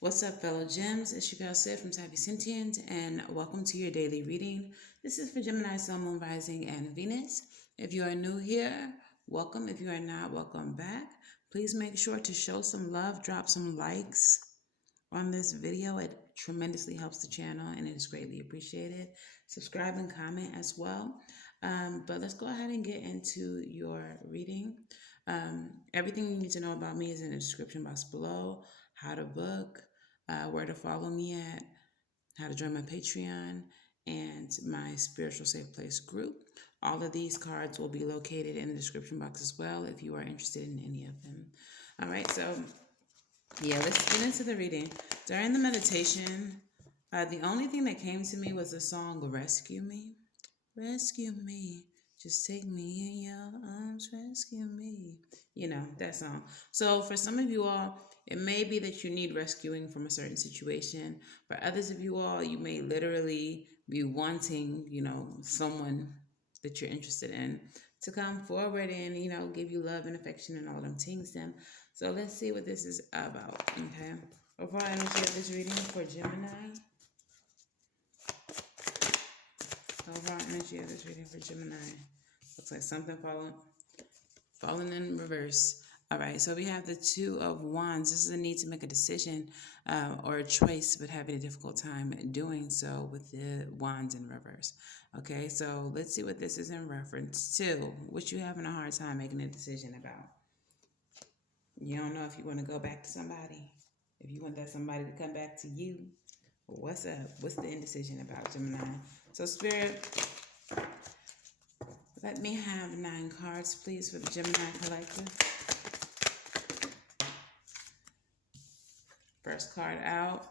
What's up, fellow gems? It's your girl Sid from Savy Sentient, and welcome to your daily reading. This is for Gemini, Sun, Moon, Rising, and Venus. If you are new here, welcome. If you are not, welcome back. Please make sure to show some love, drop some likes on this video. It tremendously helps the channel and it is greatly appreciated. Subscribe and comment as well. But let's go ahead and get into your reading. Everything you need to know about me is in the description box below. How to book, where to follow me at, how to join my Patreon, and my Spiritual Safe Place group. All of these cards will be located in the description box as well if you are interested in any of them. All right, so yeah, let's get into the reading. During the meditation, the only thing that came to me was the song Rescue Me. Rescue me. Just take me in your arms, rescue me. You know, that song. So for some of you all, it may be that you need rescuing from a certain situation. For others of you all, you may literally be wanting, someone that you're interested in to come forward and, give you love and affection and all them things. Them. So let's see what this is about, okay? Overall energy of this reading for Gemini. Overall energy of this reading for Gemini. Looks like something falling in reverse. All right, so we have the Two of Wands. This is a need to make a decision or a choice, but having a difficult time doing so with the Wands in reverse. Okay, so let's see what this is in reference to. What you having a hard time making a decision about. You don't know if you want to go back to somebody. If you want that somebody to come back to you. What's up? What's the indecision about, Gemini? So, Spirit, let me have 9 cards, please, for the Gemini collective. First card out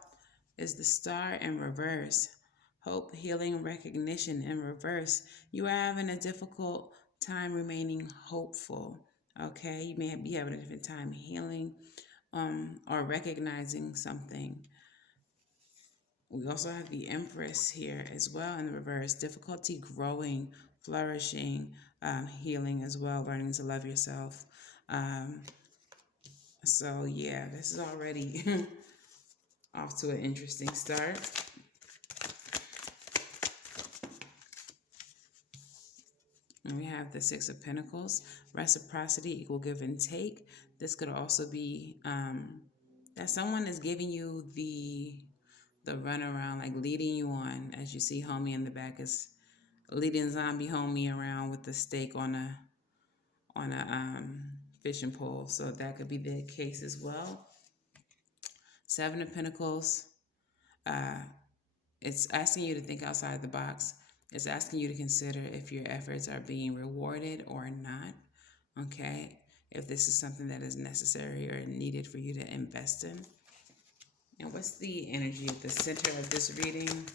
is the Star in reverse. Hope, healing, recognition in reverse. You are having a difficult time remaining hopeful. Okay, you may be having a different time healing or recognizing something. We also have the Empress here as well in the reverse. Difficulty growing, flourishing, healing as well, learning to love yourself. So yeah, this is already off to an interesting start. And we have the Six of Pentacles, reciprocity, equal give and take. This could also be that someone is giving you the runaround, like leading you on. As you see, homie in the back is leading zombie homie around with the stake on a fishing pole. So that could be the case as well. Seven of Pentacles. It's asking you to think outside the box. It's asking you to consider if your efforts are being rewarded or not. Okay, if this is something that is necessary or needed for you to invest in. And what's the energy at the center of this reading?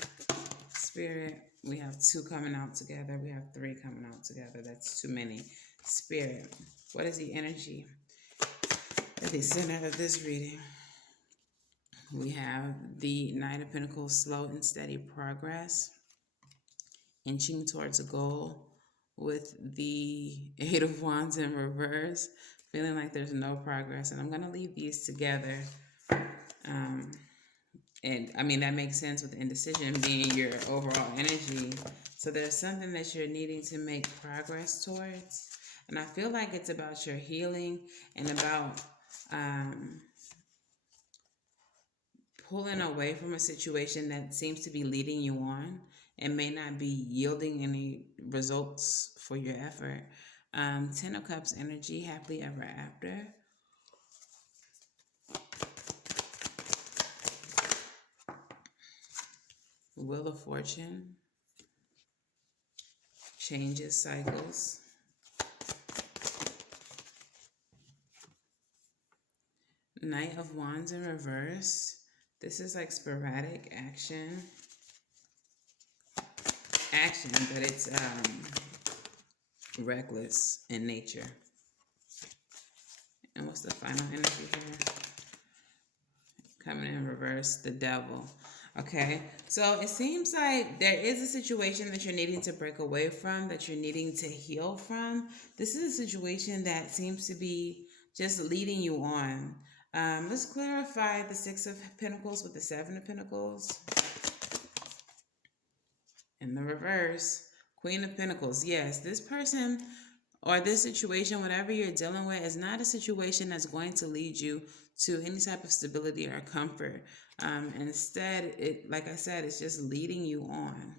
Spirit, we have 2 coming out together. We have 3 coming out together. That's too many. Spirit, what is the energy at the center of this reading? We have the Knight of Pentacles, slow and steady progress, inching towards a goal, with the 8 of Wands in reverse, feeling like there's no progress. And I'm going to leave these together. And I mean, that makes sense with indecision being your overall energy. So there's something that you're needing to make progress towards. And I feel like it's about your healing and about pulling away from a situation that seems to be leading you on and may not be yielding any results for your effort. 10 of Cups energy, happily ever after. Wheel of Fortune, changes, cycles. Knight of Wands in reverse. This is like sporadic action, but it's reckless in nature. And what's the final energy here? Coming in reverse, the Devil. Okay, so it seems like there is a situation that you're needing to break away from, that you're needing to heal from. This is a situation that seems to be just leading you on. Let's clarify the Six of Pentacles with the Seven of Pentacles. In the reverse, Queen of Pentacles. Yes, this person or this situation, whatever you're dealing with, is not a situation that's going to lead you to any type of stability or comfort. Instead, like I said, it's just leading you on.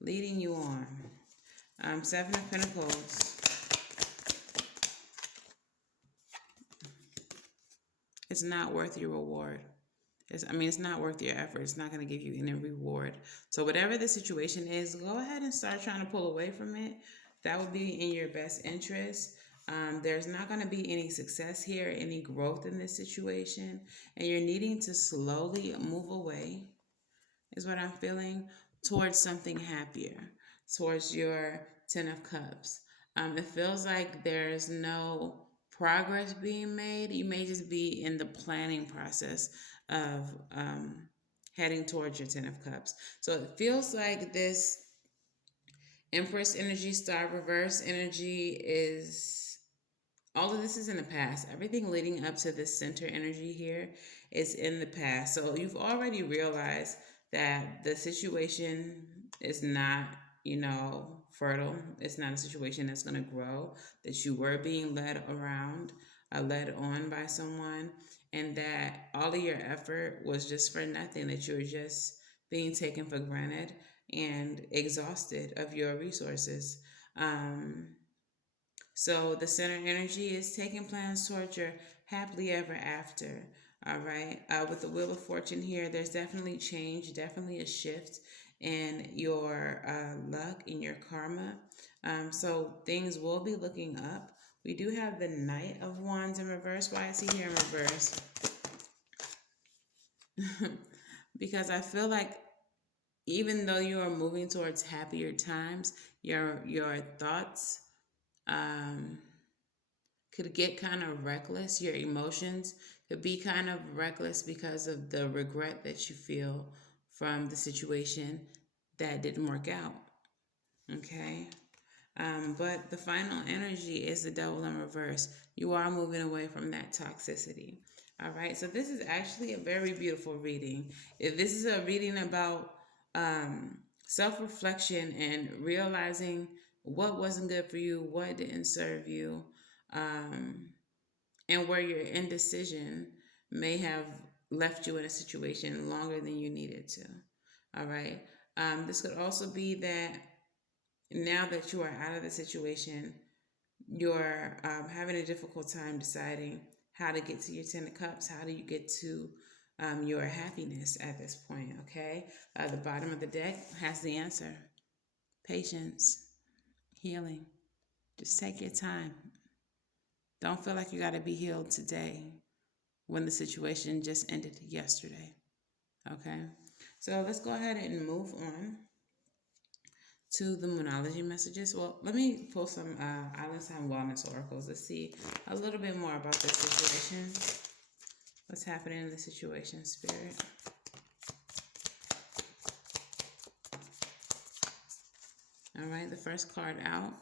Leading you on. Seven of Pentacles. It's not worth your reward. It's not worth your effort. It's not going to give you any reward. So whatever the situation is, go ahead and start trying to pull away from it. That would be in your best interest. There's not going to be any success here, any growth in this situation. And you're needing to slowly move away, is what I'm feeling, towards something happier, towards your Ten of Cups. It feels like there's no progress being made. You may just be in the planning process of heading towards your Ten of Cups. So it feels like this Empress energy, Star reverse energy is, all of this is in the past. Everything leading up to this center energy here is in the past. So you've already realized that the situation is not, fertile. It's not a situation that's going to grow, that you were being led around, led on by someone, and that all of your effort was just for nothing, that you were just being taken for granted and exhausted of your resources. So the center energy is taking plans towards your happily ever after. All right. With the Wheel of Fortune here, there's definitely change, definitely a shift in your luck, in your karma. So things will be looking up. We do have the Knight of Wands in reverse. Why is he here in reverse? Because I feel like even though you are moving towards happier times, your thoughts could get kind of reckless. Your emotions could be kind of reckless because of the regret that you feel from the situation that didn't work out. Okay. But the final energy is the Devil in reverse. You are moving away from that toxicity. All right. So this is actually a very beautiful reading. If this is a reading about self-reflection and realizing what wasn't good for you, what didn't serve you, and where your indecision may have left you in a situation longer than you needed to. All right. This could also be that now that you are out of the situation, you're having a difficult time deciding how to get to your Ten of Cups. How do you get to your happiness at this point? Okay. The bottom of the deck has the answer. Patience, healing. Just take your time. Don't feel like you got to be healed today when the situation just ended yesterday. Okay? So let's go ahead and move on to the Moonology messages. Well, let me pull some Island Time Wellness Oracles. Let's see a little bit more about this situation. What's happening in the situation, Spirit? All right, the first card out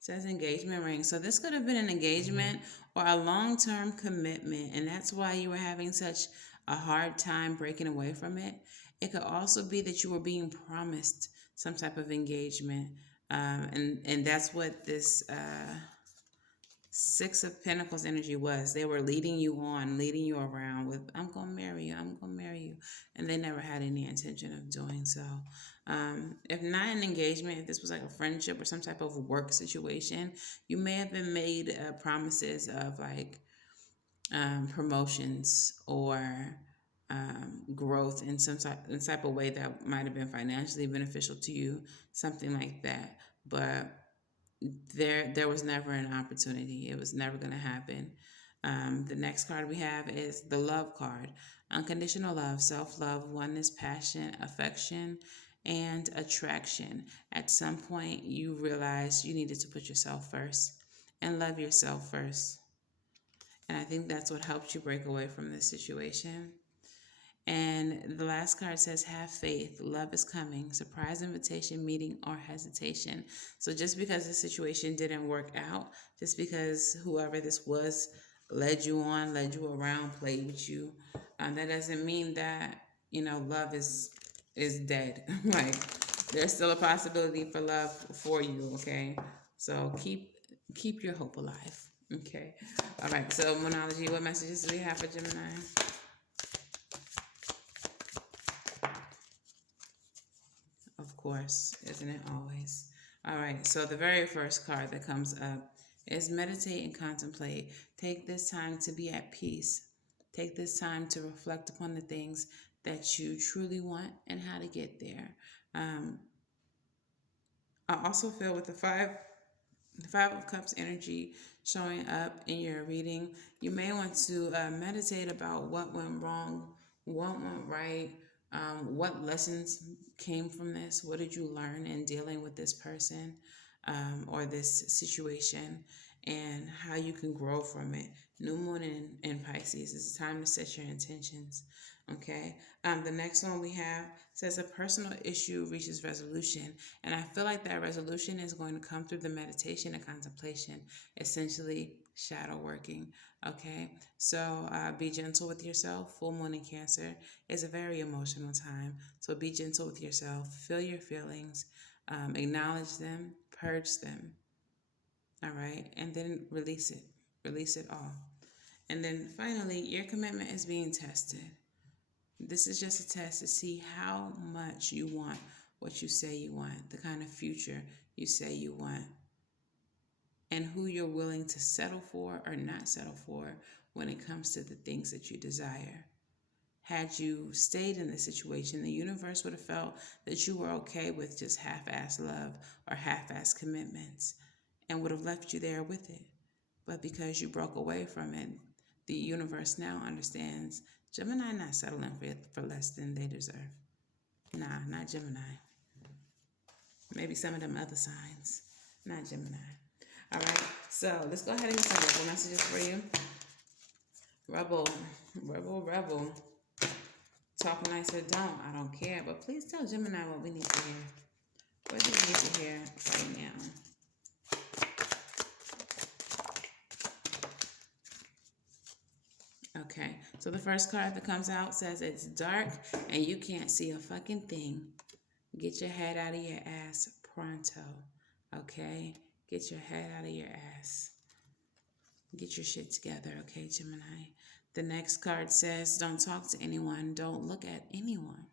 says engagement ring. So this could have been an engagement or a long-term commitment, and that's why you were having such a hard time breaking away from it. It could also be that you were being promised some type of engagement, and that's what this Six of Pentacles energy was. They were leading you on, leading you around with, I'm going to marry you, I'm going to marry you. And they never had any intention of doing so. If not an engagement, if this was like a friendship or some type of work situation, you may have been made promises of like promotions or growth in some type of way that might have been financially beneficial to you, something like that. But there was never an opportunity. It was never going to happen. The next card we have is the love card. Unconditional love, self-love, oneness, passion, affection, and attraction. At some point, you realized you needed to put yourself first and love yourself first. And I think that's what helped you break away from this situation. And the last card says, have faith. Love is coming. Surprise invitation, meeting, or hesitation. So just because the situation didn't work out, just because whoever this was led you on, led you around, played with you. That doesn't mean that, love is dead. Like, there's still a possibility for love for you, okay? So keep your hope alive. Okay. All right. So monology, what messages do we have for Gemini? Of course, isn't it always? All right, so the very first card that comes up is meditate and contemplate. Take this time to be at peace. Take this time to reflect upon the things that you truly want and how to get there. Um, I also feel with the Five of Cups energy showing up in your reading, you may want to meditate about what went wrong, what went right, what lessons came from this, what did you learn in dealing with this person or this situation, and how you can grow from it. New moon in Pisces is time to set your intentions. Okay. The next one we have says a personal issue reaches resolution. And I feel like that resolution is going to come through the meditation and contemplation, essentially shadow working. Okay. So be gentle with yourself. Full moon in Cancer is a very emotional time. So be gentle with yourself. Feel your feelings, acknowledge them, purge them. All right. And then release it. Release it all. And then finally, your commitment is being tested. This is just a test to see how much you want what you say you want, the kind of future you say you want, and who you're willing to settle for or not settle for when it comes to the things that you desire. Had you stayed in this situation, the universe would have felt that you were okay with just half-ass love or half-ass commitments and would have left you there with it. But because you broke away from it, the universe now understands Gemini not settling for less than they deserve. Nah, not Gemini. Maybe some of them other signs. Not Gemini. All right, so let's go ahead and get some rebel messages for you. Rebel, rebel, rebel. Talk nice or don't, I don't care. But please tell Gemini what we need to hear. What do we need to hear right now? Okay, so the first card that comes out says it's dark and you can't see a fucking thing. Get your head out of your ass pronto. Okay? Get your head out of your ass. Get your shit together, okay, Gemini? The next card says don't talk to anyone. Don't look at anyone.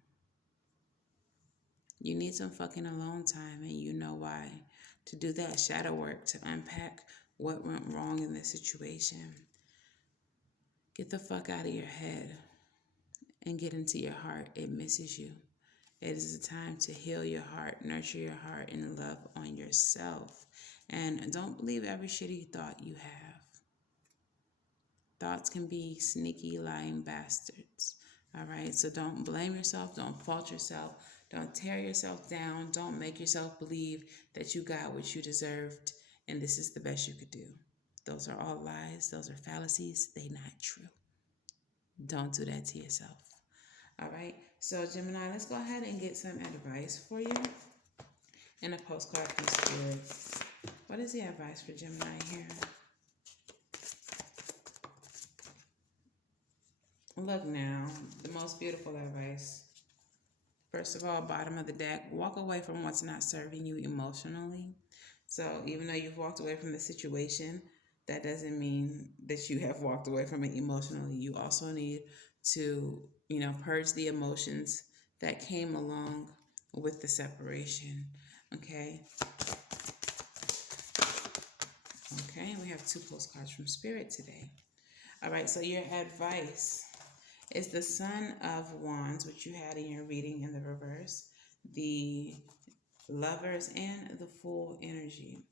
You need some fucking alone time, and you know why. To do that shadow work, to unpack what went wrong in this situation. Get the fuck out of your head and get into your heart. It misses you. It is a time to heal your heart, nurture your heart, and love on yourself. And don't believe every shitty thought you have. Thoughts can be sneaky, lying bastards. All right? So don't blame yourself. Don't fault yourself. Don't tear yourself down. Don't make yourself believe that you got what you deserved and this is the best you could do. Those are all lies. Those are fallacies. They're not true. Don't do that to yourself. All right. So, Gemini, let's go ahead and get some advice for you. And a postcard from Spirit. What is the advice for Gemini here? Look now, the most beautiful advice. First of all, bottom of the deck, walk away from what's not serving you emotionally. So even though you've walked away from the situation, that doesn't mean that you have walked away from it emotionally. You also need to, purge the emotions that came along with the separation. Okay. Okay, we have 2 postcards from Spirit today. All right, so your advice is the Sun of Wands, which you had in your reading in the reverse, the Lovers, and the Fool energy.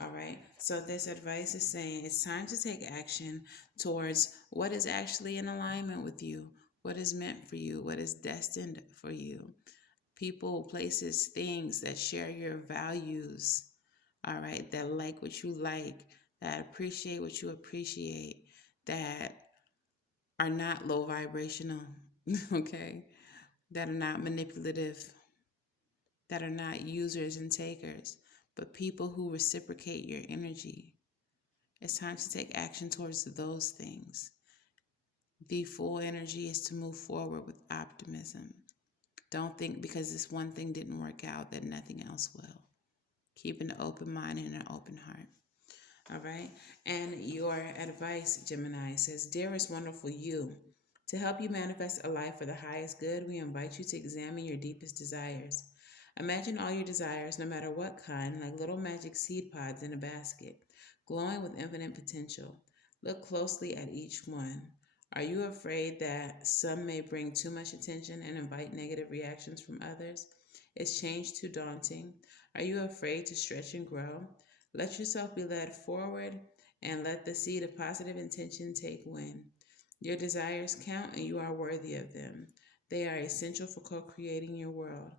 All right, so this advice is saying it's time to take action towards what is actually in alignment with you, what is meant for you, what is destined for you. People, places, things that share your values, all right, that like what you like, that appreciate what you appreciate, that are not low vibrational, okay, that are not manipulative, that are not users and takers, but people who reciprocate your energy. It's time to take action towards those things. The full energy is to move forward with optimism. Don't think because this one thing didn't work out that nothing else will. Keep an open mind and an open heart. All right. And your advice, Gemini, says, Dearest wonderful you, to help you manifest a life for the highest good, we invite you to examine your deepest desires. Imagine all your desires, no matter what kind, like little magic seed pods in a basket, glowing with infinite potential. Look closely at each one. Are you afraid that some may bring too much attention and invite negative reactions from others? Is change too daunting? Are you afraid to stretch and grow? Let yourself be led forward and let the seed of positive intention take wing. Your desires count and you are worthy of them. They are essential for co creating your world.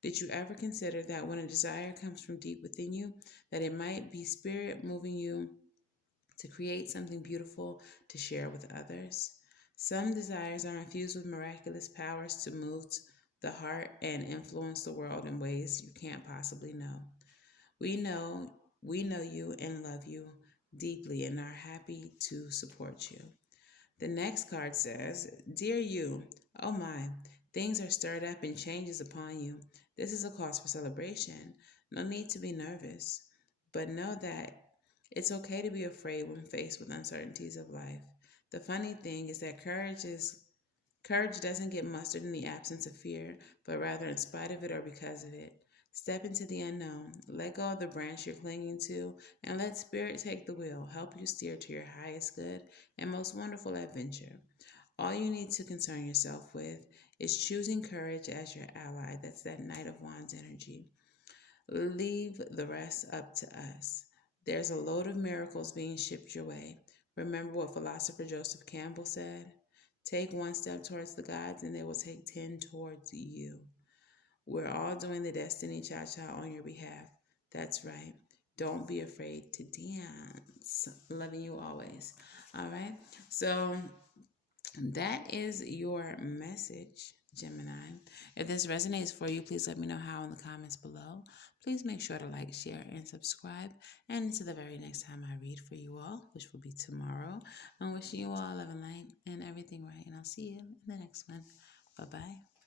Did you ever consider that when a desire comes from deep within you, that it might be spirit moving you to create something beautiful to share with others? Some desires are infused with miraculous powers to move the heart and influence the world in ways you can't possibly know. We know we know you and love you deeply and are happy to support you. The next card says, Dear you, oh my, things are stirred up and changes upon you. This is a cause for celebration. No need to be nervous, but know that it's okay to be afraid when faced with uncertainties of life. The funny thing is that courage doesn't get mustered in the absence of fear, but rather in spite of it or because of it. Step into the unknown. Let go of the branch you're clinging to and let spirit take the wheel, help you steer to your highest good and most wonderful adventure. All you need to concern yourself with is choosing courage as your ally. That's that Knight of Wands energy. Leave the rest up to us. There's a load of miracles being shipped your way. Remember what philosopher Joseph Campbell said? Take one step towards the gods and they will take 10 towards you. We're all doing the Destiny Cha-Cha on your behalf. That's right. Don't be afraid to dance. Loving you always. All right. So that is your message, Gemini. If this resonates for you, please let me know how in the comments below. Please make sure to like, share, and subscribe. And until the very next time I read for you all, which will be tomorrow, I'm wishing you all love and light and everything right. And I'll see you in the next one. Bye-bye.